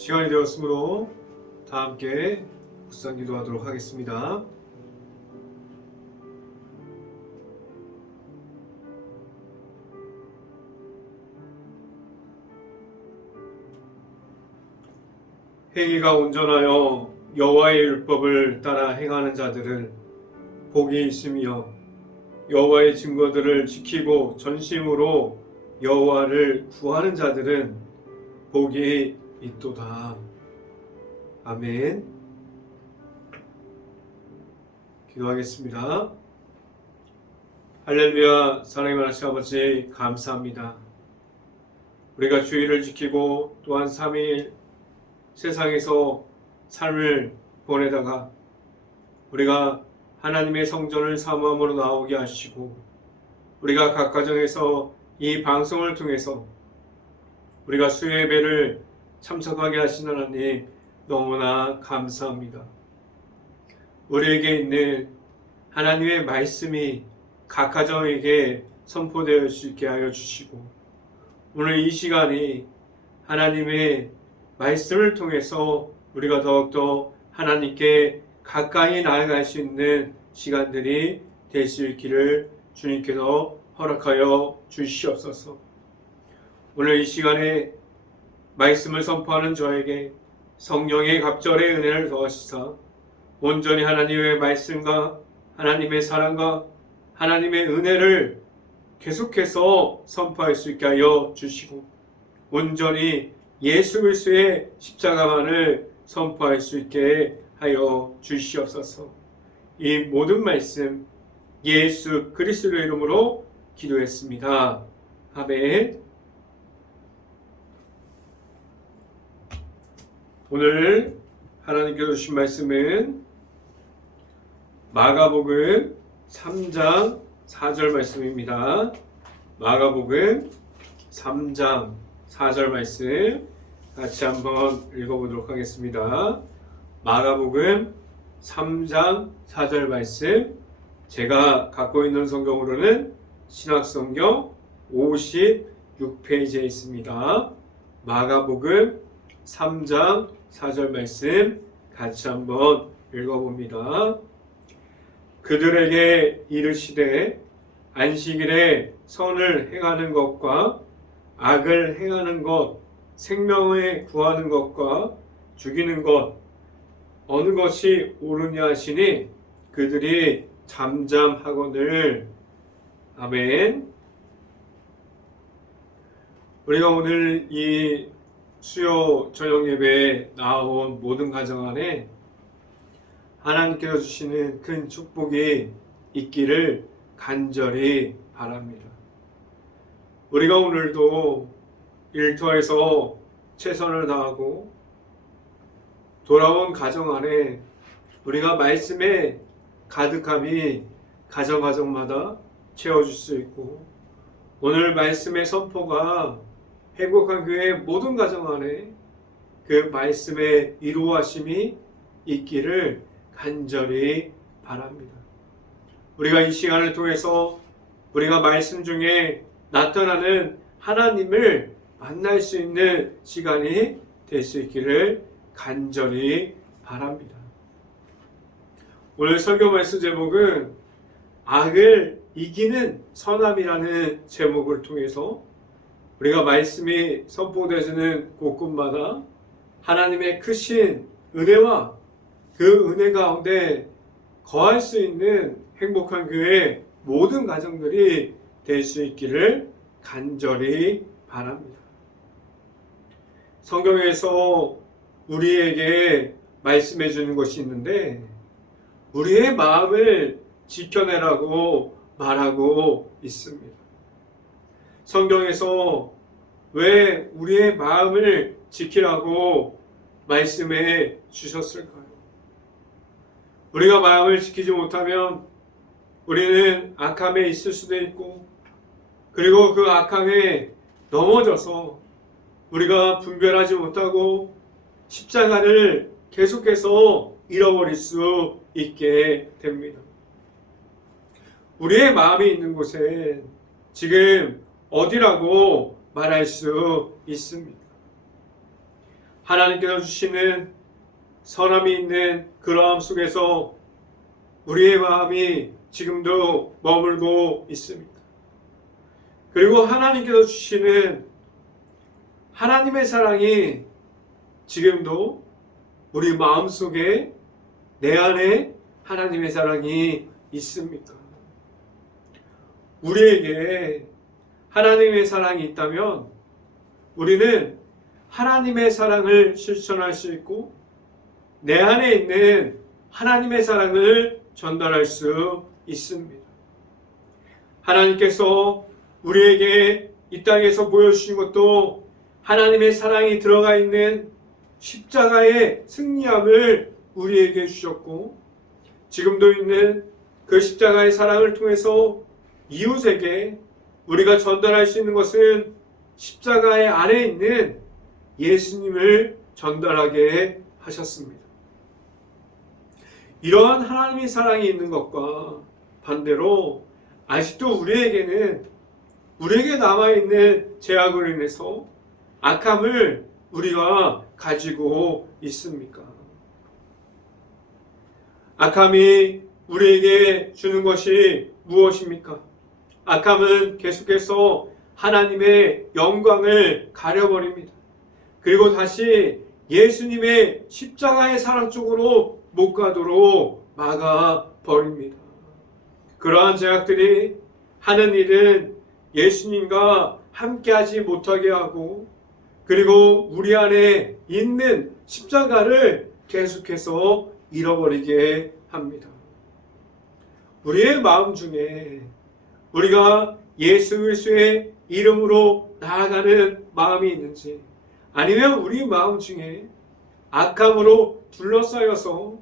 시간이 되었으므로 다 함께 묵상 기도하도록 하겠습니다. 행위가 온전하여 여호와의 율법을 따라 행하는 자들은 복이 있으며 여호와의 증거들을 지키고 전심으로 여호와를 구하는 자들은 복이 있도다. 아멘. 기도하겠습니다. 할렐루야. 사랑의 하나님 아버지 감사합니다. 우리가 주의를 지키고 또한 3일 세상에서 삶을 보내다가 우리가 하나님의 성전을 사모함으로 나오게 하시고 우리가 각 가정에서 이 방송을 통해서 우리가 수요 예배를 참석하게 하신 하나님 너무나 감사합니다. 우리에게 있는 하나님의 말씀이 각 가정에게 선포되어 수 있게 하여 주시고 오늘 이 시간이 하나님의 말씀을 통해서 우리가 더욱더 하나님께 가까이 나아갈 수 있는 시간들이 될 수 있기를 주님께서 허락하여 주시옵소서. 오늘 이 시간에 말씀을 선포하는 저에게 성령의 갑절의 은혜를 더하시사 온전히 하나님의 말씀과 하나님의 사랑과 하나님의 은혜를 계속해서 선포할 수 있게 하여 주시고 온전히 예수 그리스도의 십자가만을 선포할 수 있게 하여 주시옵소서. 이 모든 말씀 예수 그리스도의 이름으로 기도했습니다. 아멘. 오늘 하나님께서 주신 말씀은 마가복음 3장 4절 말씀입니다. 마가복음 3장 4절 말씀 같이 한번 읽어보도록 하겠습니다. 마가복음 3장 4절 말씀 제가 갖고 있는 성경으로는 신약성경 56페이지에 있습니다. 마가복음 3장 4절 말씀 같이 한번 읽어봅니다. 그들에게 이르시되 안식일에 선을 행하는 것과 악을 행하는 것, 생명을 구하는 것과 죽이는 것 어느 것이 옳으냐 하시니 그들이 잠잠하거늘. 아멘. 우리가 오늘 이 수요 저녁 예배에 나온 모든 가정 안에 하나님께서 주시는 큰 축복이 있기를 간절히 바랍니다. 우리가 오늘도 일터에서 최선을 다하고 돌아온 가정 안에 우리가 말씀의 가득함이 가정마다 채워줄 수 있고 오늘 말씀의 선포가 행복한 교회 모든 가정 안에 그 말씀의 이루어심이 있기를 간절히 바랍니다. 우리가 이 시간을 통해서 우리가 말씀 중에 나타나는 하나님을 만날 수 있는 시간이 될 수 있기를 간절히 바랍니다. 오늘 설교 말씀 제목은 악을 이기는 선함이라는 제목을 통해서 우리가 말씀이 선포되는 곳곳마다 하나님의 크신 은혜와 그 은혜 가운데 거할 수 있는 행복한 교회 모든 가정들이 될 수 있기를 간절히 바랍니다. 성경에서 우리에게 말씀해 주는 것이 있는데 우리의 마음을 지켜내라고 말하고 있습니다. 성경에서 왜 우리의 마음을 지키라고 말씀해 주셨을까요? 우리가 마음을 지키지 못하면 우리는 악함에 있을 수도 있고 그리고 그 악함에 넘어져서 우리가 분별하지 못하고 십자가를 계속해서 잃어버릴 수 있게 됩니다. 우리의 마음이 있는 곳에 지금 어디라고 말할 수 있습니다. 하나님께서 주시는 선함이 있는 그러함 속에서 우리의 마음이 지금도 머물고 있습니다. 그리고 하나님께서 주시는 하나님의 사랑이 지금도 우리 마음속에 내 안에 하나님의 사랑이 있습니까? 우리에게 하나님의 사랑이 있다면 우리는 하나님의 사랑을 실천할 수 있고 내 안에 있는 하나님의 사랑을 전달할 수 있습니다. 하나님께서 우리에게 이 땅에서 보여주신 것도 하나님의 사랑이 들어가 있는 십자가의 승리함을 우리에게 주셨고 지금도 있는 그 십자가의 사랑을 통해서 이웃에게 우리가 전달할 수 있는 것은 십자가의 안에 있는 예수님을 전달하게 하셨습니다. 이러한 하나님의 사랑이 있는 것과 반대로 아직도 우리에게 남아있는 죄악으로 인해서 악함을 우리가 가지고 있습니까? 악함이 우리에게 주는 것이 무엇입니까? 악함은 계속해서 하나님의 영광을 가려버립니다. 그리고 다시 예수님의 십자가의 사랑 쪽으로 못 가도록 막아버립니다. 그러한 죄악들이 하는 일은 예수님과 함께하지 못하게 하고 그리고 우리 안에 있는 십자가를 계속해서 잃어버리게 합니다. 우리의 마음 중에 우리가 예수 그리스도의 이름으로 나아가는 마음이 있는지 아니면 우리 마음 중에 악함으로 둘러싸여서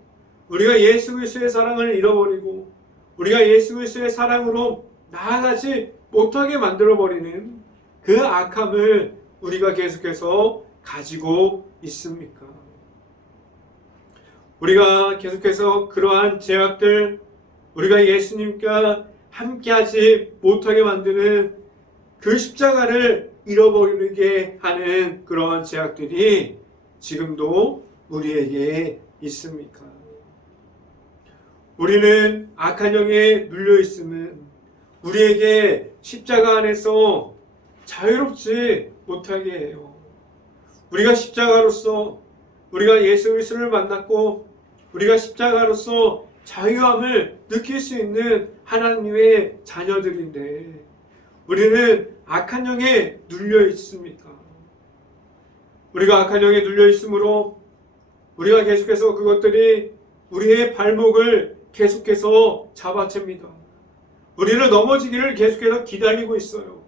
우리가 예수 그리스도의 사랑을 잃어버리고 우리가 예수 그리스도의 사랑으로 나아가지 못하게 만들어버리는 그 악함을 우리가 계속해서 가지고 있습니까? 우리가 계속해서 그러한 죄악들, 우리가 예수님과 함께하지 못하게 만드는 그 십자가를 잃어버리게 하는 그러한 죄악들이 지금도 우리에게 있습니까? 우리는 악한 영에 눌려 있으면 우리에게 십자가 안에서 자유롭지 못하게 해요. 우리가 십자가로서 우리가 예수 그리스도를 만났고 우리가 십자가로서 자유함을 느낄 수 있는 하나님의 자녀들인데 우리는 악한 영에 눌려 있습니까? 우리가 악한 영에 눌려 있으므로 우리가 계속해서 그것들이 우리의 발목을 계속해서 잡아챕니다. 우리를 넘어지기를 계속해서 기다리고 있어요.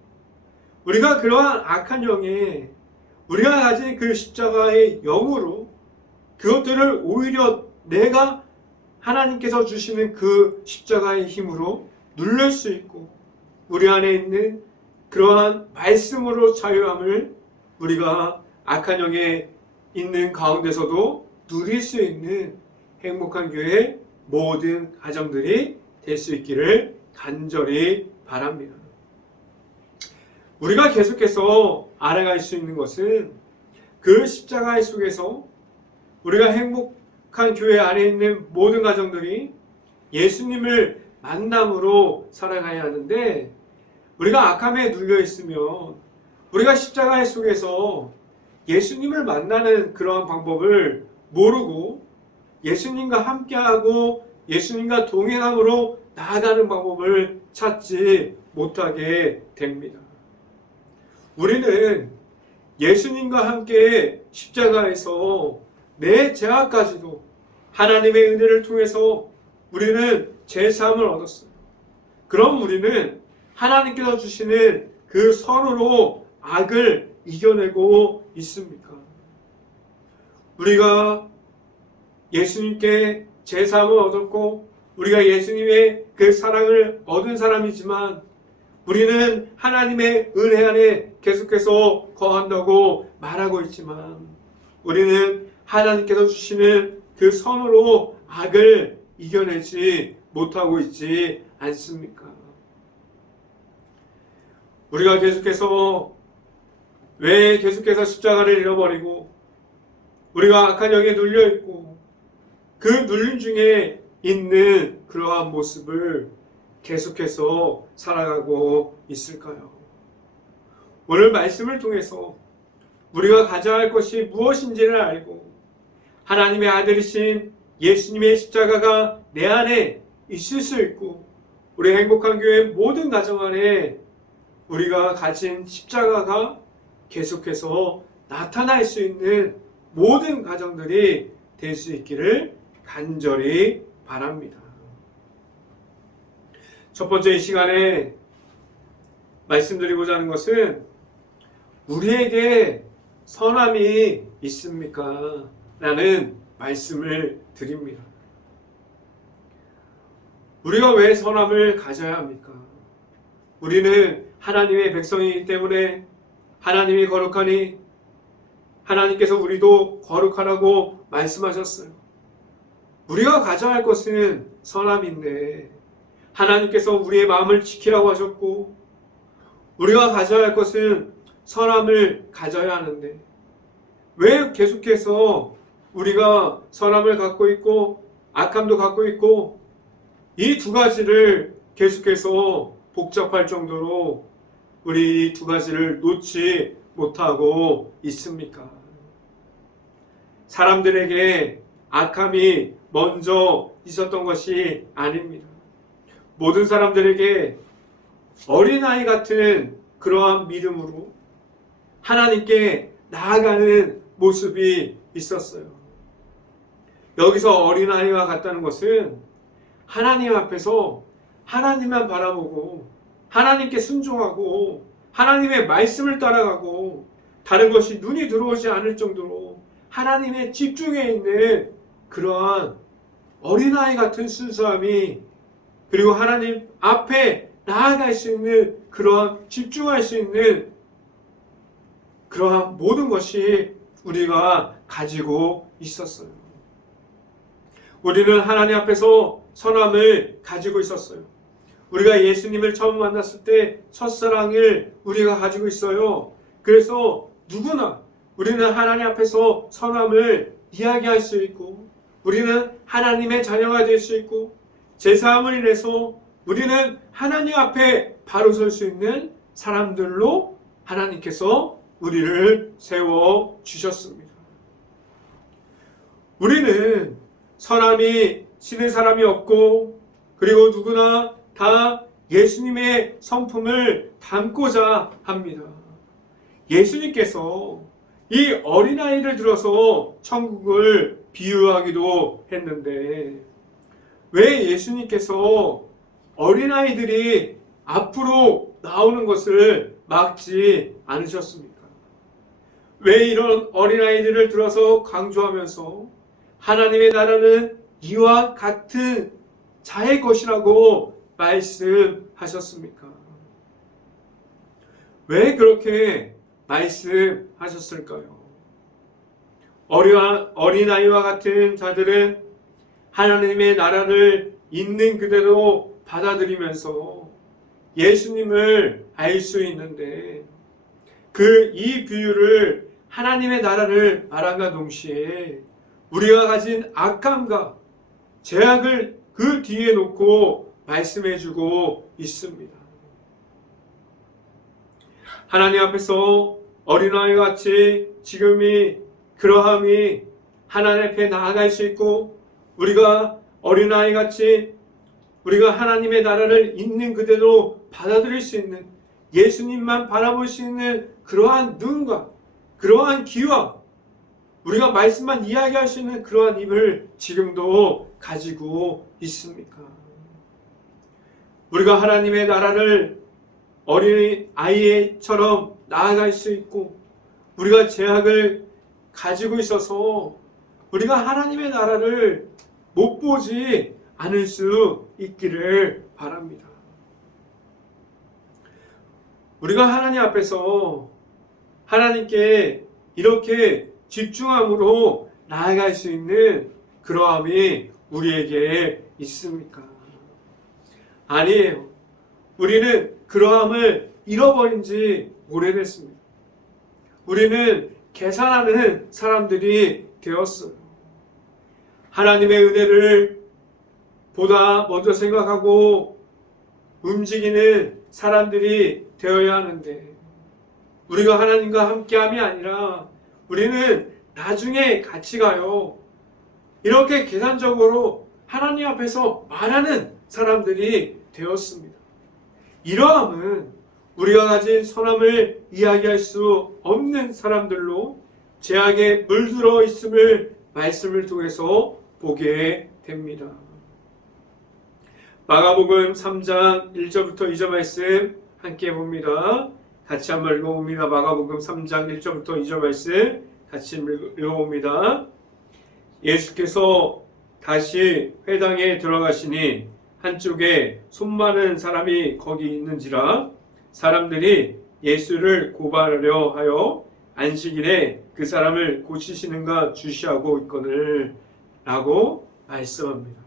우리가 그러한 악한 영에 우리가 가진 그 십자가의 영으로 그것들을 오히려 내가 하나님께서 주시는 그 십자가의 힘으로 누를 수 있고 우리 안에 있는 그러한 말씀으로 자유함을 우리가 악한 영에 있는 가운데서도 누릴 수 있는 행복한 교회 모든 가정들이 될 수 있기를 간절히 바랍니다. 우리가 계속해서 알아갈 수 있는 것은 그 십자가 속에서 우리가 행복한 교회 안에 있는 모든 가정들이 예수님을 만남으로 살아가야 하는데 우리가 악함에 눌려 있으면 우리가 십자가 속에서 예수님을 만나는 그러한 방법을 모르고 예수님과 함께하고 예수님과 동행함으로 나아가는 방법을 찾지 못하게 됩니다. 우리는 예수님과 함께 십자가에서 내 죄악까지도 하나님의 은혜를 통해서 우리는 제사함을 얻었어요. 그럼 우리는 하나님께서 주시는 그 선으로 악을 이겨내고 있습니까? 우리가 예수님께 제사함을 얻었고 우리가 예수님의 그 사랑을 얻은 사람이지만 우리는 하나님의 은혜 안에 계속해서 거한다고 말하고 있지만 우리는 하나님께서 주시는 그 선으로 악을 이겨내지 못하고 있지 않습니까? 우리가 계속해서 왜 계속해서 십자가를 잃어버리고 우리가 악한 영에 눌려 있고 그 눌림 중에 있는 그러한 모습을 계속해서 살아가고 있을까요? 오늘 말씀을 통해서 우리가 가져야 할 것이 무엇인지를 알고 하나님의 아들이신 예수님의 십자가가 내 안에 있을 수 있고 우리 행복한 교회 모든 가정 안에 우리가 가진 십자가가 계속해서 나타날 수 있는 모든 가정들이 될 수 있기를 간절히 바랍니다. 첫 번째 이 시간에 말씀드리고자 하는 것은 우리에게 선함이 있습니까? 라는 말씀을 드립니다. 우리가 왜 선함을 가져야 합니까? 우리는 하나님의 백성이기 때문에 하나님이 거룩하니 하나님께서 우리도 거룩하라고 말씀하셨어요. 우리가 가져야 할 것은 선함인데 하나님께서 우리의 마음을 지키라고 하셨고 우리가 가져야 할 것은 선함을 가져야 하는데 왜 계속해서 우리가 선함을 갖고 있고 악함도 갖고 있고 이 두 가지를 계속해서 복잡할 정도로 우리 이 두 가지를 놓지 못하고 있습니까? 사람들에게 악함이 먼저 있었던 것이 아닙니다. 모든 사람들에게 어린아이 같은 그러한 믿음으로 하나님께 나아가는 모습이 있었어요. 여기서 어린아이와 같다는 것은 하나님 앞에서 하나님만 바라보고 하나님께 순종하고 하나님의 말씀을 따라가고 다른 것이 눈이 들어오지 않을 정도로 하나님의 집중해 있는 그러한 어린아이 같은 순수함이 그리고 하나님 앞에 나아갈 수 있는 그러한 집중할 수 있는 그러한 모든 것이 우리가 가지고 있었어요. 우리는 하나님 앞에서 선함을 가지고 있었어요. 우리가 예수님을 처음 만났을 때 첫사랑을 우리가 가지고 있어요. 그래서 누구나 우리는 하나님 앞에서 선함을 이야기할 수 있고 우리는 하나님의 자녀가 될 수 있고 제사함을 인해서 우리는 하나님 앞에 바로 설 수 있는 사람들로 하나님께서 우리를 세워주셨습니다. 우리는 선함이 싫은 사람이 없고 그리고 누구나 다 예수님의 성품을 담고자 합니다. 예수님께서 이 어린아이를 들어서 천국을 비유하기도 했는데 왜 예수님께서 어린아이들이 앞으로 나오는 것을 막지 않으셨습니까? 왜 이런 어린아이들을 들어서 강조하면서 하나님의 나라는 이와 같은 자의 것이라고 말씀하셨습니까? 왜 그렇게 말씀하셨을까요? 어린아이와 같은 자들은 하나님의 나라를 있는 그대로 받아들이면서 예수님을 알 수 있는데 이 비유를 하나님의 나라를 말함과 동시에 우리가 가진 악함과 죄악을 그 뒤에 놓고 말씀해주고 있습니다. 하나님 앞에서 어린아이와 같이 지금이 그러함이 하나님 앞에 나아갈 수 있고 우리가 어린아이 같이 우리가 하나님의 나라를 있는 그대로 받아들일 수 있는 예수님만 바라볼 수 있는 그러한 눈과 그러한 귀와 우리가 말씀만 이야기할 수 있는 그러한 입을 지금도 가지고 있습니까? 우리가 하나님의 나라를 어린 아이처럼 나아갈 수 있고 우리가 죄악을 가지고 있어서 우리가 하나님의 나라를 못 보지 않을 수 있기를 바랍니다. 우리가 하나님 앞에서 하나님께 이렇게 집중함으로 나아갈 수 있는 그러함이 우리에게 있습니까? 아니에요. 우리는 그러함을 잃어버린 지 오래됐습니다. 우리는 계산하는 사람들이 되었어요. 하나님의 은혜를 보다 먼저 생각하고 움직이는 사람들이 되어야 하는데, 우리가 하나님과 함께함이 아니라 우리는 나중에 같이 가요, 이렇게 계산적으로 하나님 앞에서 말하는 사람들이 되었습니다. 이러함은 우리가 가진 선함을 이야기할 수 없는 사람들로 죄악에 물들어 있음을 말씀을 통해서 보게 됩니다. 마가복음 3장 1절부터 2절 말씀 함께 봅니다. 같이 한번 읽어봅니다. 마가복음 3장 1절부터 2절 말씀 같이 읽어봅니다. 예수께서 다시 회당에 들어가시니 한쪽에 손 많은 사람이 거기 있는지라 사람들이 예수를 고발하려 하여 안식일에 그 사람을 고치시는가 주시하고 있거늘 라고 말씀합니다.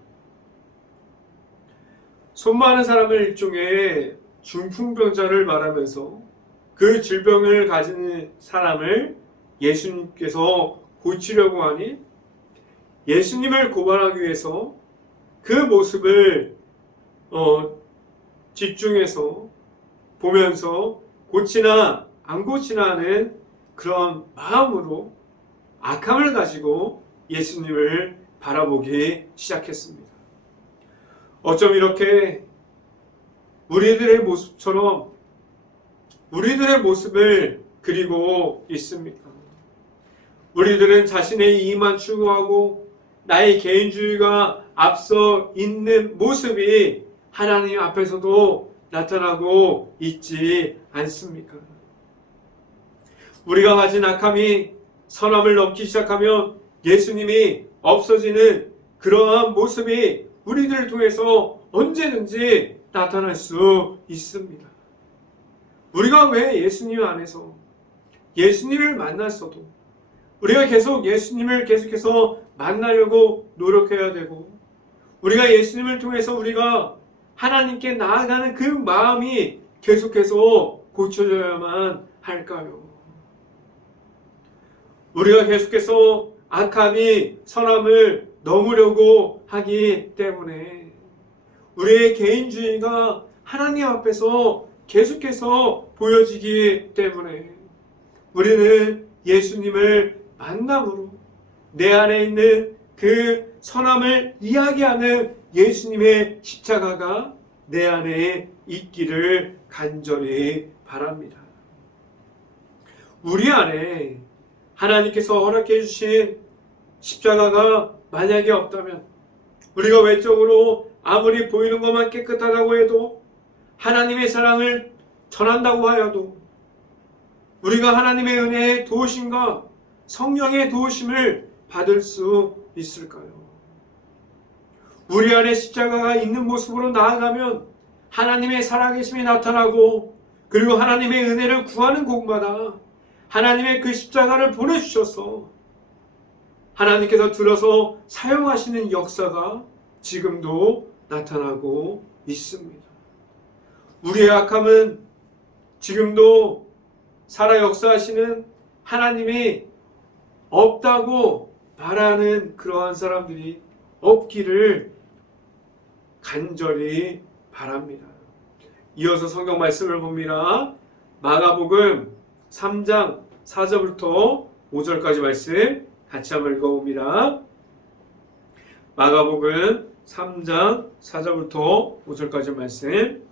손 많은 사람을 일종의 중풍병자를 말하면서 그 질병을 가진 사람을 예수님께서 고치려고 하니 예수님을 고발하기 위해서 그 모습을 집중해서 보면서 고치나 안 고치나 하는 그런 마음으로 악함을 가지고 예수님을 바라보기 시작했습니다. 어쩜 이렇게 우리들의 모습처럼 우리들의 모습을 그리고 있습니까? 우리들은 자신의 이익만 추구하고 나의 개인주의가 앞서 있는 모습이 하나님 앞에서도 나타나고 있지 않습니까? 우리가 가진 악함이 선함을 넘기 시작하면 예수님이 없어지는 그러한 모습이 우리들을 통해서 언제든지 나타날 수 있습니다. 우리가 왜 예수님 안에서 예수님을 만났어도 우리가 계속 예수님을 계속해서 만나려고 노력해야 되고, 우리가 예수님을 통해서 우리가 하나님께 나아가는 그 마음이 계속해서 고쳐져야만 할까요? 우리가 계속해서 악함이 선함을 넘으려고 하기 때문에 우리의 개인주의가 하나님 앞에서 계속해서 보여지기 때문에 우리는 예수님을 만남으로 내 안에 있는 그 선함을 이야기하는 예수님의 십자가가 내 안에 있기를 간절히 바랍니다. 우리 안에 하나님께서 허락해 주신 십자가가 만약에 없다면, 우리가 외적으로 아무리 보이는 것만 깨끗하다고 해도, 하나님의 사랑을 전한다고 하여도, 우리가 하나님의 은혜의 도우심과 성령의 도우심을 받을 수 있을까요? 우리 안에 십자가가 있는 모습으로 나아가면 하나님의 살아계심이 나타나고, 그리고 하나님의 은혜를 구하는 곳마다 하나님의 그 십자가를 보내주셔서 하나님께서 들어서 사용하시는 역사가 지금도 나타나고 있습니다. 우리의 악함은 지금도 살아 역사하시는 하나님이 없다고 말하는 그러한 사람들이 없기를 간절히 바랍니다. 이어서 성경 말씀을 봅니다. 마가복음 3장 4절부터 5절까지 말씀 같이 한번 읽어봅니다. 마가복음 3장 4절부터 5절까지 말씀.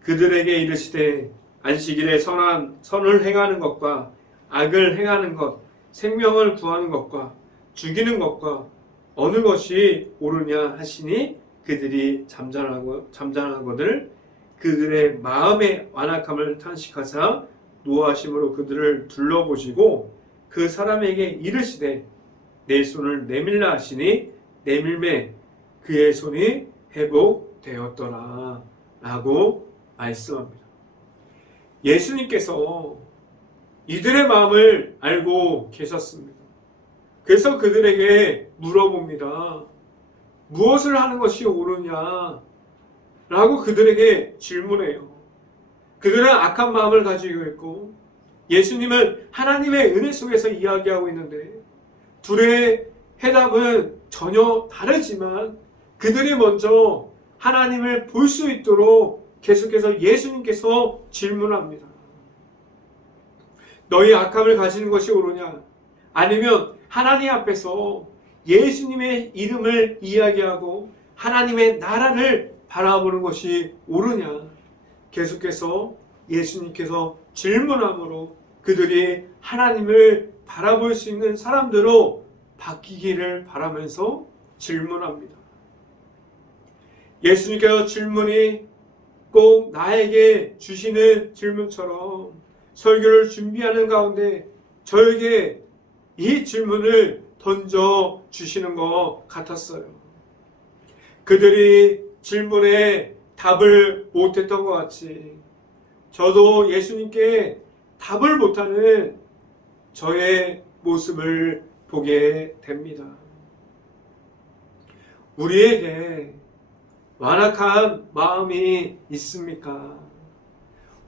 그들에게 이르시되 안식일에 선을 행하는 것과 악을 행하는 것, 생명을 구하는 것과 죽이는 것과 어느 것이 옳으냐 하시니 그들이 잠잠하거늘 그들의 마음의 완악함을 탄식하사 노하심으로 그들을 둘러보시고 그 사람에게 이르시되 내 손을 내밀라 하시니 내밀매 그의 손이 회복되었더라 라고 말씀합니다. 예수님께서 이들의 마음을 알고 계셨습니다. 그래서 그들에게 물어봅니다. 무엇을 하는 것이 옳으냐 라고 그들에게 질문해요. 그들은 악한 마음을 가지고 있고 예수님은 하나님의 은혜 속에서 이야기하고 있는데 둘의 해답은 전혀 다르지만 그들이 먼저 하나님을 볼 수 있도록 계속해서 예수님께서 질문합니다. 너희 악함을 가지는 것이 옳으냐? 아니면 하나님 앞에서 예수님의 이름을 이야기하고 하나님의 나라를 바라보는 것이 옳으냐? 계속해서 예수님께서 질문함으로 그들이 하나님을 바라볼 수 있는 사람들로 바뀌기를 바라면서 질문합니다. 예수님께서 질문이 꼭 나에게 주시는 질문처럼 설교를 준비하는 가운데 저에게 이 질문을 던져 주시는 것 같았어요. 그들이 질문에 답을 못했던 것 같이 저도 예수님께 답을 못하는 저의 모습을 보게 됩니다. 우리에게 완악한 마음이 있습니까?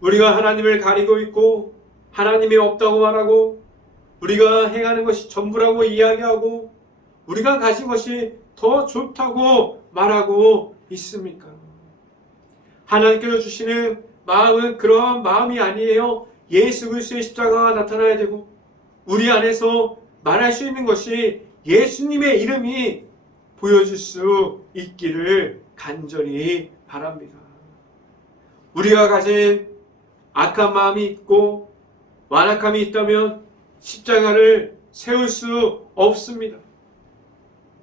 우리가 하나님을 가리고 있고 하나님이 없다고 말하고 우리가 행하는 것이 전부라고 이야기하고 우리가 가진 것이 더 좋다고 말하고 있습니까? 하나님께서 주시는 마음은 그러한 마음이 아니에요. 예수 그리스도의 십자가가 나타나야 되고 우리 안에서 말할 수 있는 것이 예수님의 이름이 보여줄 수 있기를 간절히 바랍니다. 우리가 가진 악한 마음이 있고 완악함이 있다면 십자가를 세울 수 없습니다.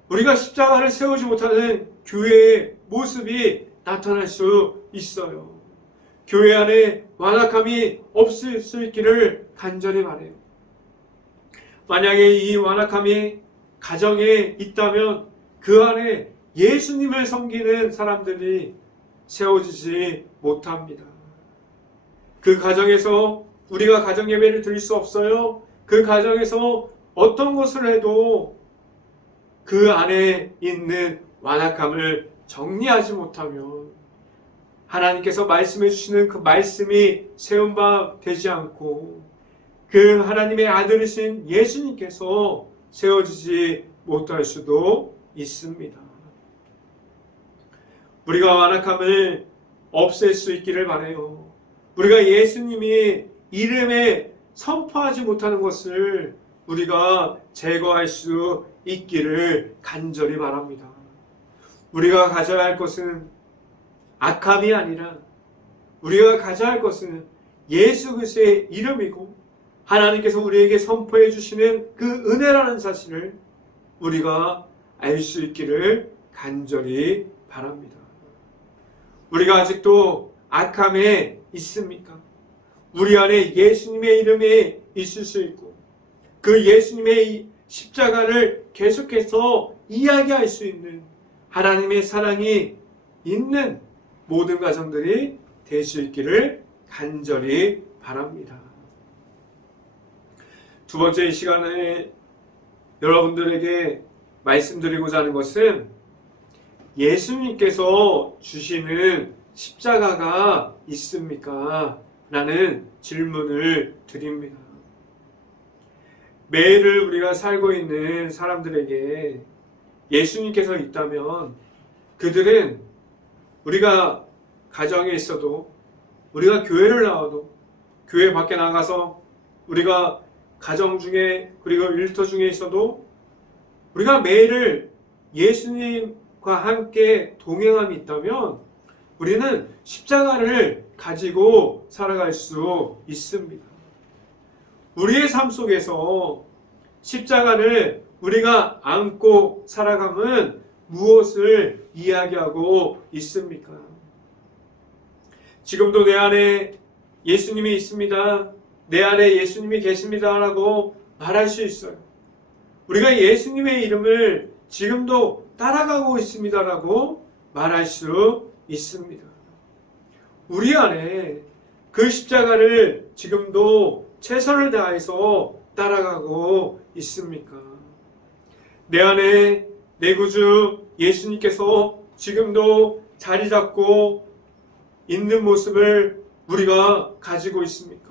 우리가 십자가를 세우지 못하는 교회의 모습이 나타날 수 있어요. 교회 안에 완악함이 없을 수 있기를 간절히 바라요. 만약에 이 완악함이 가정에 있다면 그 안에 예수님을 섬기는 사람들이 세워지지 못합니다. 그 가정에서 우리가 가정 예배를 드릴 수 없어요. 그 가정에서 어떤 것을 해도 그 안에 있는 완악함을 정리하지 못하면 하나님께서 말씀해 주시는 그 말씀이 세운 바 되지 않고 그 하나님의 아들이신 예수님께서 세워지지 못할 수도 있습니다. 우리가 완악함을 없앨 수 있기를 바라요. 우리가 예수님이 이름에 선포하지 못하는 것을 우리가 제거할 수 있기를 간절히 바랍니다. 우리가 가져야 할 것은 악함이 아니라 우리가 가져야 할 것은 예수 그리스도의 이름이고 하나님께서 우리에게 선포해 주시는 그 은혜라는 사실을 우리가 알 수 있기를 간절히 바랍니다. 우리가 아직도 악함에 있습니까? 우리 안에 예수님의 이름이 있을 수 있고 그 예수님의 십자가를 계속해서 이야기할 수 있는 하나님의 사랑이 있는 모든 가정들이 될 수 있기를 간절히 바랍니다. 두 번째 이 시간에 여러분들에게 말씀드리고자 하는 것은 예수님께서 주시는 십자가가 있습니까? 라는 질문을 드립니다. 매일을 우리가 살고 있는 사람들에게 예수님께서 있다면 그들은 우리가 가정에 있어도 우리가 교회를 나와도 교회 밖에 나가서 우리가 가정 중에 그리고 일터 중에 있어도 우리가 매일을 예수님과 함께 동행함이 있다면 우리는 십자가를 가지고 살아갈 수 있습니다. 우리의 삶 속에서 십자가를 우리가 안고 살아감은 무엇을 이야기하고 있습니까? 지금도 내 안에 예수님이 있습니다. 내 안에 예수님이 계십니다. 라고 말할 수 있어요. 우리가 예수님의 이름을 지금도 따라가고 있습니다. 라고 말할 수 있습니다. 우리 안에 그 십자가를 지금도 최선을 다해서 따라가고 있습니까? 내 안에 내 구주 예수님께서 지금도 자리 잡고 있는 모습을 우리가 가지고 있습니까?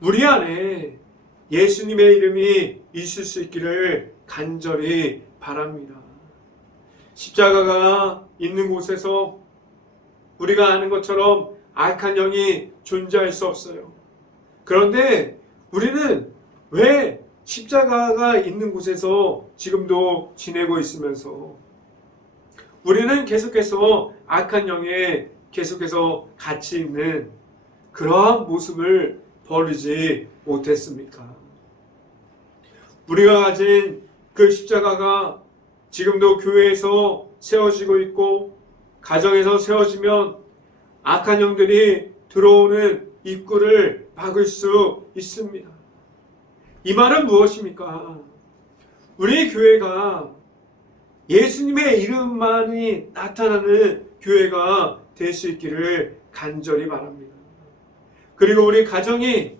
우리 안에 예수님의 이름이 있을 수 있기를 간절히 바랍니다. 십자가가 있는 곳에서 우리가 아는 것처럼 악한 영이 존재할 수 없어요. 그런데 우리는 왜 십자가가 있는 곳에서 지금도 지내고 있으면서 우리는 계속해서 악한 영에 계속해서 갇혀 있는 그러한 모습을 버리지 못했습니까? 우리가 가진 그 십자가가 지금도 교회에서 세워지고 있고 가정에서 세워지면 악한 영들이 들어오는 입구를 막을 수 있습니다. 이 말은 무엇입니까? 우리 교회가 예수님의 이름만이 나타나는 교회가 될 수 있기를 간절히 바랍니다. 그리고 우리 가정이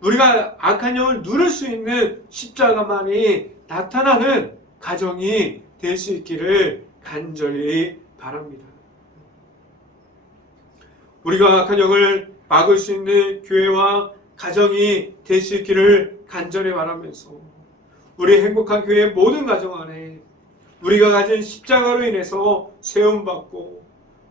우리가 악한 영을 누를 수 있는 십자가만이 나타나는 가정이 될 수 있기를 간절히 바랍니다. 우리가 악한 영을 막을 수 있는 교회와 가정이 될 수 있기를 간절히 바라면서 우리 행복한 교회의 모든 가정 안에 우리가 가진 십자가로 인해서 세움받고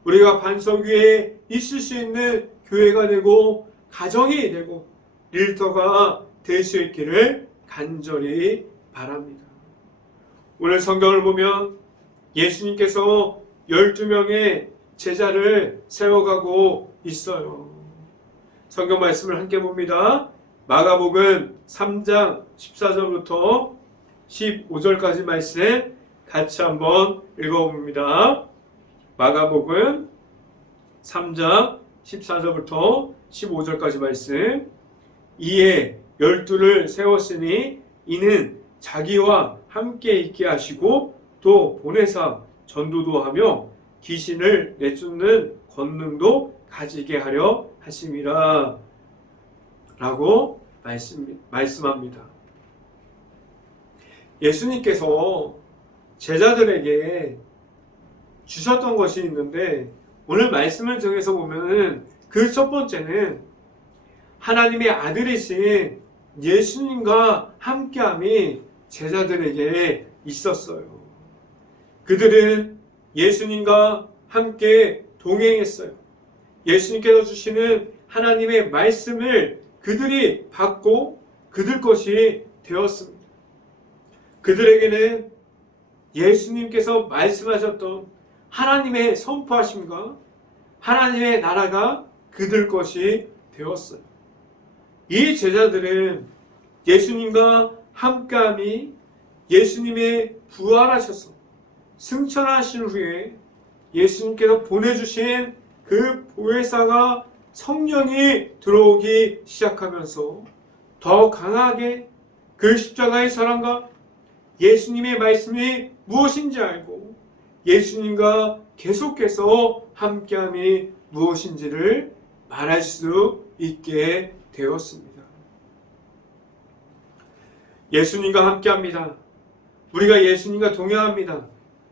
우리가 반석 위에 있을 수 있는 교회가 되고 가정이 되고 일터가 될 수 있기를 간절히 바랍니다. 오늘 성경을 보면 예수님께서 12명의 제자를 세워가고 있어요. 성경 말씀을 함께 봅니다. 마가복음 3장 14절부터 15절까지 말씀 같이 한번 읽어봅니다. 마가복음 3장 14절부터 15절까지 말씀. 이에 12를 세웠으니 이는 자기와 함께 있게 하시고 또 보내사 전도도 하며 귀신을 내쫓는 권능도 가지게 하려 하심이라 라고 말씀합니다. 예수님께서 제자들에게 주셨던 것이 있는데 오늘 말씀을 통해서 보면은 그 첫 번째는 하나님의 아들이신 예수님과 함께함이 제자들에게 있었어요. 그들은 예수님과 함께 동행했어요. 예수님께서 주시는 하나님의 말씀을 그들이 받고 그들 것이 되었습니다. 그들에게는 예수님께서 말씀하셨던 하나님의 선포하심과 하나님의 나라가 그들 것이 되었어요. 이 제자들은 예수님과 함께함이 예수님의 부활하셔서 승천하신 후에 예수님께서 보내주신 그 보혜사가 성령이 들어오기 시작하면서 더 강하게 그 십자가의 사랑과 예수님의 말씀이 무엇인지 알고 예수님과 계속해서 함께함이 무엇인지를 말할 수 있게 되었습니다. 예수님과 함께합니다. 우리가 예수님과 동행합니다.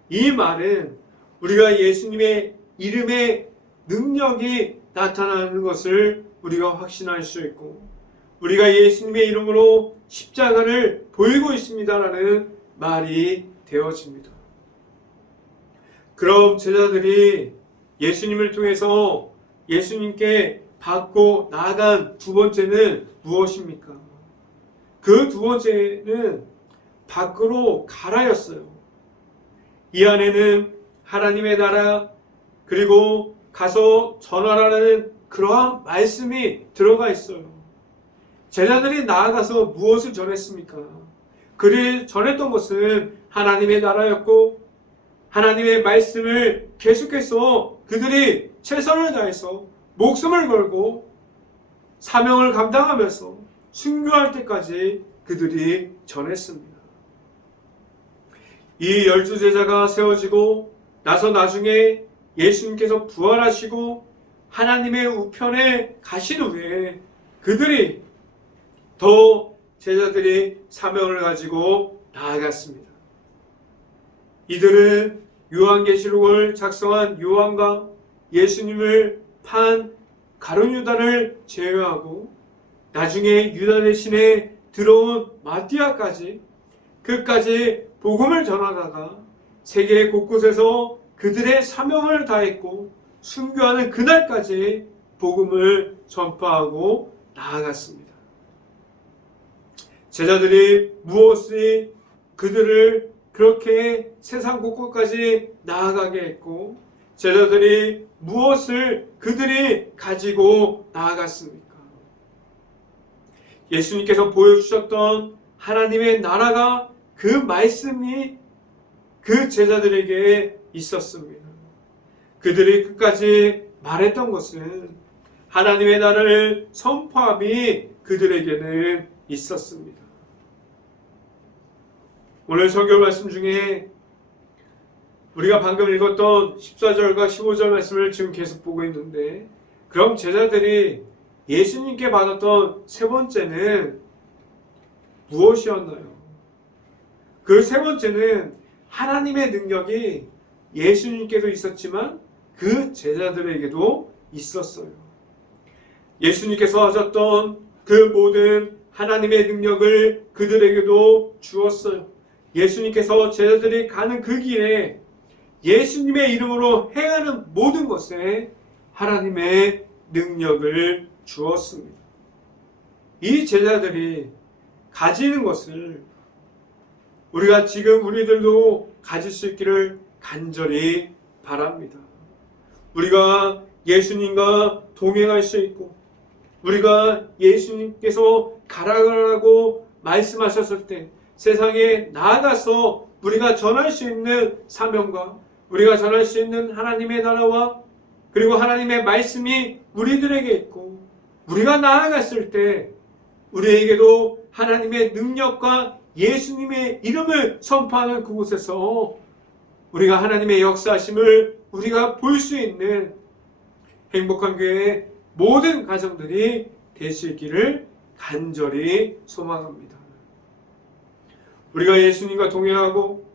이 말은 우리가 예수님의 이름의 능력이 나타나는 것을 우리가 확신할 수 있고 우리가 예수님의 이름으로 십자가를 보이고 있습니다라는 말이 되어집니다. 그럼 제자들이 예수님을 통해서 예수님께 받고 나아간 두 번째는 무엇입니까? 그 두 번째는 밖으로 가라였어요. 이 안에는 하나님의 나라 그리고 가서 전하라는 그러한 말씀이 들어가 있어요. 제자들이 나아가서 무엇을 전했습니까? 그를 전했던 것은 하나님의 나라였고 하나님의 말씀을 계속해서 그들이 최선을 다해서 목숨을 걸고 사명을 감당하면서 순교할 때까지 그들이 전했습니다. 이 12제자가 세워지고 나서 나중에 예수님께서 부활하시고 하나님의 우편에 가신 후에 그들이 더 제자들이 사명을 가지고 나아갔습니다. 이들은 요한계시록을 작성한 요한과 예수님을 판 가룟 유다를 제외하고 나중에 유다 대신에 들어온 마띠아까지 끝까지 복음을 전하다가 세계 곳곳에서 그들의 사명을 다했고 순교하는 그날까지 복음을 전파하고 나아갔습니다. 제자들이 무엇이 그들을 그렇게 세상 곳곳까지 나아가게 했고 제자들이 무엇을 그들이 가지고 나아갔습니까? 예수님께서 보여주셨던 하나님의 나라가 그 말씀이 그 제자들에게 있었습니다. 그들이 끝까지 말했던 것은 하나님의 나라를 선포함이 그들에게는 있었습니다. 오늘 설교 말씀 중에 우리가 방금 읽었던 14절과 15절 말씀을 지금 계속 보고 있는데 그럼 제자들이 예수님께 받았던 세 번째는 무엇이었나요? 그 세 번째는 하나님의 능력이 예수님께도 있었지만 그 제자들에게도 있었어요. 예수님께서 하셨던 그 모든 하나님의 능력을 그들에게도 주었어요. 예수님께서 제자들이 가는 그 길에 예수님의 이름으로 행하는 모든 것에 하나님의 능력을 주었습니다. 이 제자들이 가지는 것을 우리가 지금 우리들도 가질 수 있기를 간절히 바랍니다. 우리가 예수님과 동행할 수 있고 우리가 예수님께서 가라고 말씀하셨을 때 세상에 나아가서 우리가 전할 수 있는 사명과 우리가 전할 수 있는 하나님의 나라와 그리고 하나님의 말씀이 우리들에게 있고 우리가 나아갔을 때 우리에게도 하나님의 능력과 예수님의 이름을 선포하는 그곳에서 우리가 하나님의 역사하심을 우리가 볼 수 있는 행복한 교회의 모든 가정들이 될 수 있기를 간절히 소망합니다. 우리가 예수님과 동행하고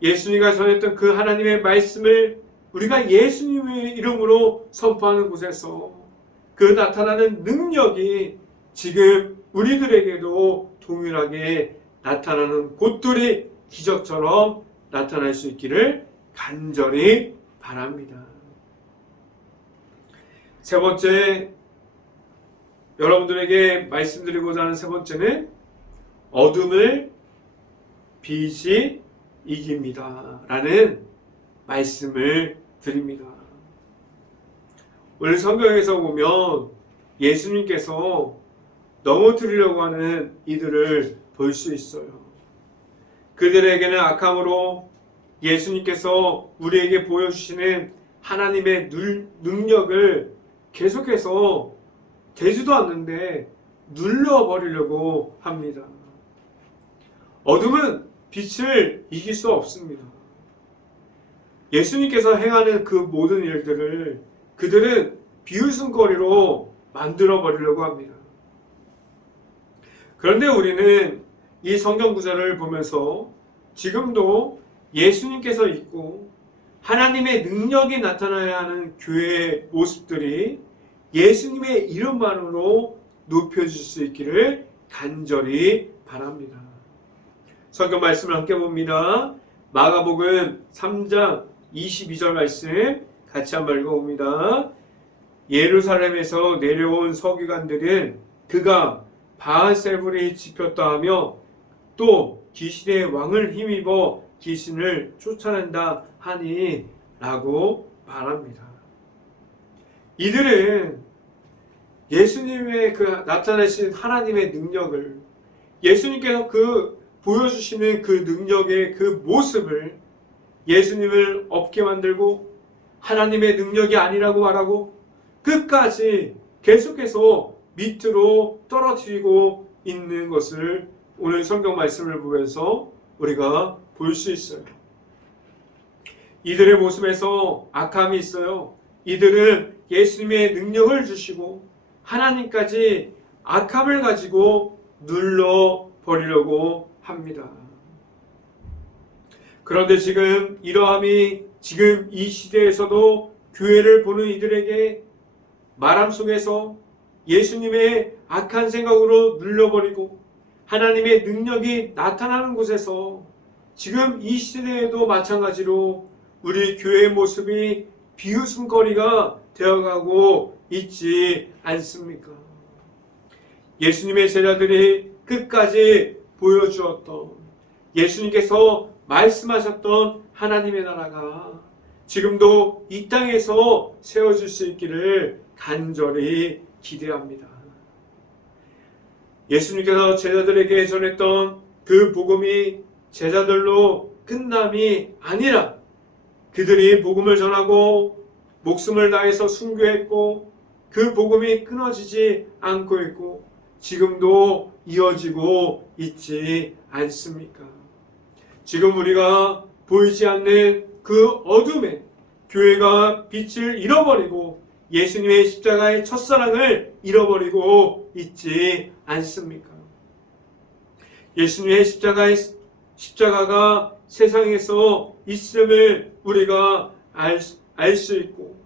예수님과 전했던 그 하나님의 말씀을 우리가 예수님의 이름으로 선포하는 곳에서 그 나타나는 능력이 지금 우리들에게도 동일하게 나타나는 곳들이 기적처럼 나타날 수 있기를 간절히 바랍니다. 세 번째, 여러분들에게 말씀드리고자 하는 세 번째는 어둠을 빛이 이깁니다. 라는 말씀을 드립니다. 오늘 성경에서 보면 예수님께서 넘어뜨리려고 하는 이들을 볼 수 있어요. 그들에게는 악함으로 예수님께서 우리에게 보여주시는 하나님의 능력을 계속해서 되지도 않는데 눌러버리려고 합니다. 어둠은 빛을 이길 수 없습니다. 예수님께서 행하는 그 모든 일들을 그들은 비웃음거리로 만들어버리려고 합니다. 그런데 우리는 이 성경 구절을 보면서 지금도 예수님께서 있고 하나님의 능력이 나타나야 하는 교회의 모습들이 예수님의 이름만으로 높여질 수 있기를 간절히 바랍니다. 성경 말씀을 함께 봅니다. 마가복음 3장 22절 말씀 같이 한번 읽어봅니다. 예루살렘에서 내려온 서기관들은 그가 바알세불이 집혔다 하며 또 귀신의 왕을 힘입어 귀신을 쫓아낸다 하니 라고 말합니다. 이들은 예수님의 그 나타내신 하나님의 능력을 예수님께서 그 보여주시는 그 능력의 그 모습을 예수님을 없게 만들고 하나님의 능력이 아니라고 말하고 끝까지 계속해서 밑으로 떨어뜨리고 있는 것을 오늘 성경 말씀을 보면서 우리가 볼 수 있어요. 이들의 모습에서 악함이 있어요. 이들은 예수님의 능력을 주시고 하나님까지 악함을 가지고 눌러버리려고 합니다. 그런데 지금 이러함이 지금 이 시대에서도 교회를 보는 이들에게 말함 속에서 예수님의 악한 생각으로 눌러버리고 하나님의 능력이 나타나는 곳에서 지금 이 시대에도 마찬가지로 우리 교회의 모습이 비웃음거리가 되어가고 있지 않습니까? 예수님의 제자들이 끝까지 보여주었던, 예수님께서 말씀하셨던 하나님의 나라가 지금도 이 땅에서 세워질 수 있기를 간절히 기대합니다. 예수님께서 제자들에게 전했던 그 복음이 제자들로 끝남이 아니라 그들이 복음을 전하고 목숨을 다해서 순교했고 그 복음이 끊어지지 않고 있고 지금도 이어지고 있지 않습니까? 지금 우리가 보이지 않는 그 어둠에 교회가 빛을 잃어버리고 예수님의 십자가의 첫사랑을 잃어버리고 있지 않습니까? 예수님의 십자가가 세상에서 있음을 우리가 알 수 있고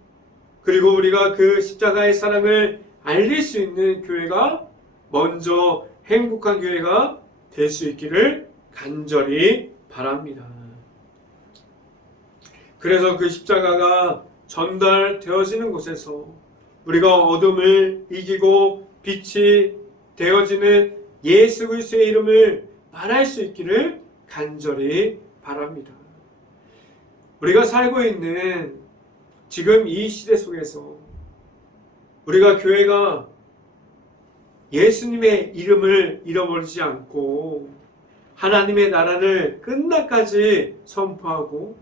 그리고 우리가 그 십자가의 사랑을 알릴 수 있는 교회가 먼저 행복한 교회가 될 수 있기를 간절히 바랍니다. 그래서 그 십자가가 전달되어지는 곳에서 우리가 어둠을 이기고 빛이 되어지는 예수 그리스도의 이름을 말할 수 있기를 간절히 바랍니다. 우리가 살고 있는 지금 이 시대 속에서 우리가 교회가 예수님의 이름을 잃어버리지 않고 하나님의 나라를 끝날까지 선포하고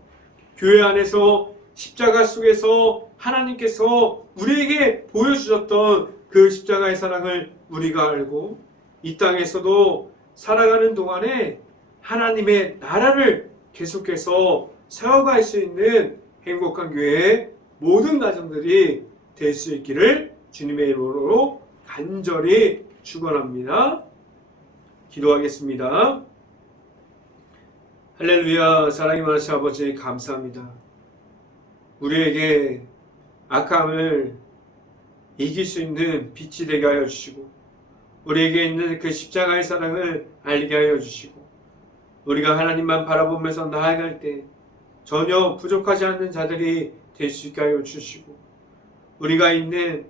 교회 안에서 십자가 속에서 하나님께서 우리에게 보여주셨던 그 십자가의 사랑을 우리가 알고 이 땅에서도 살아가는 동안에 하나님의 나라를 계속해서 세워갈 수 있는 행복한 교회의 모든 가정들이 될 수 있기를 주님의 이름으로 간절히 축원합니다. 기도하겠습니다. 할렐루야. 사랑이 많으신 아버지 감사합니다. 우리에게 악함을 이길 수 있는 빛이 되게 하여 주시고 우리에게 있는 그 십자가의 사랑을 알게 하여 주시고 우리가 하나님만 바라보면서 나아갈 때 전혀 부족하지 않는 자들이 될 수 있게 하여 주시고 우리가 있는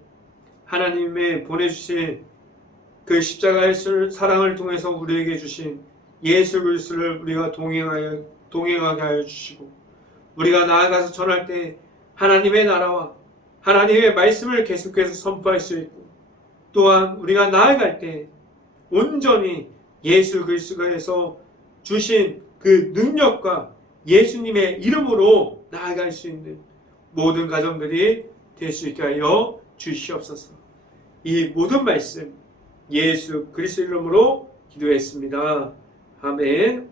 하나님의 보내주신 그 십자가의 사랑을 통해서 우리에게 주신 예수 그리스도를 우리가 동행하게 하여 주시고 우리가 나아가서 전할 때 하나님의 나라와 하나님의 말씀을 계속해서 선포할 수 있고 또한 우리가 나아갈 때 온전히 예수 그리스도에서 주신 그 능력과 예수님의 이름으로 나아갈 수 있는 모든 가정들이 될 수 있게 하여 주시옵소서. 이 모든 말씀 예수 그리스도 이름으로 기도했습니다. 아멘.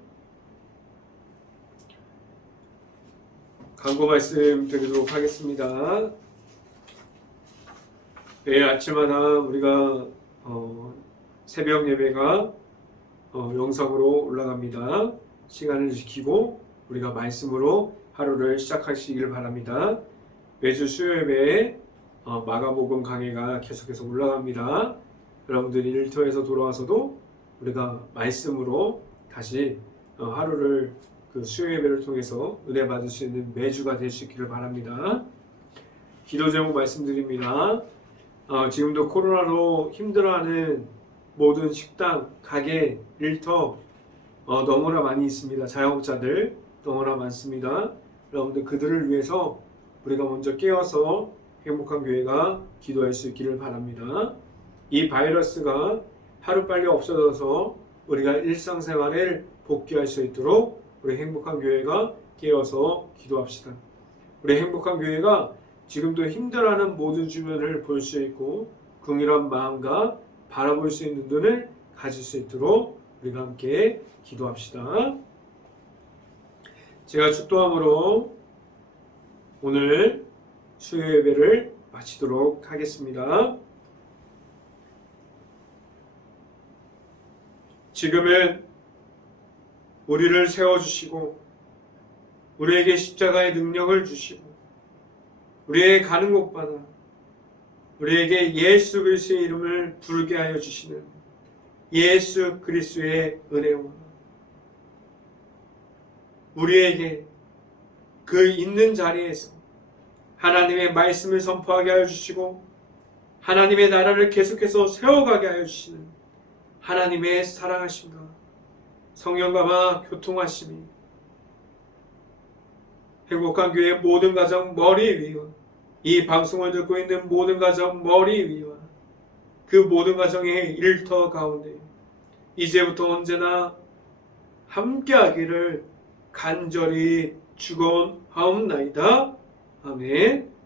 광고 말씀 드리도록 하겠습니다. 매일 아침마다 우리가 새벽 예배가 영상으로 올라갑니다. 시간을 지키고 우리가 말씀으로 하루를 시작하시길 바랍니다. 매주 수요예배에 마가복음 강해가 계속해서 올라갑니다. 여러분들이 일터에서 돌아와서도 우리가 말씀으로 다시 하루를 그 수요예배를 통해서 은혜 받을 수 있는 매주가 될 수 있기를 바랍니다. 기도 제목 말씀드립니다. 지금도 코로나로 힘들어하는 모든 식당, 가게, 일터 너무나 많이 있습니다. 자영업자들 너무나 많습니다. 여러분들 그들을 위해서 우리가 먼저 깨어서 행복한 교회가 기도할 수 있기를 바랍니다. 이 바이러스가 하루빨리 없어져서 우리가 일상생활을 복귀할 수 있도록 우리 행복한 교회가 깨어서 기도합시다. 우리 행복한 교회가 지금도 힘들어하는 모든 주변을 볼 수 있고 긍휼한 마음과 바라볼 수 있는 눈을 가질 수 있도록 우리가 함께 기도합시다. 제가 축도함으로 오늘 수요 예배를 마치도록 하겠습니다. 지금은 우리를 세워주시고 우리에게 십자가의 능력을 주시고 우리의 가는 곳마다 우리에게 예수 그리스도의 이름을 부르게 하여 주시는 예수 그리스도의 은혜와 우리에게 그 있는 자리에서 하나님의 말씀을 선포하게 하여 주시고 하나님의 나라를 계속해서 세워가게 하여 주시는 하나님의 사랑하심과 성령과 교통하심이 행복한 교회 모든 가정 머리 위와 이 방송을 듣고 있는 모든 가정 머리 위와 그 모든 가정의 일터 가운데 이제부터 언제나 함께하기를 간절히 축원하옵나이다. 아멘.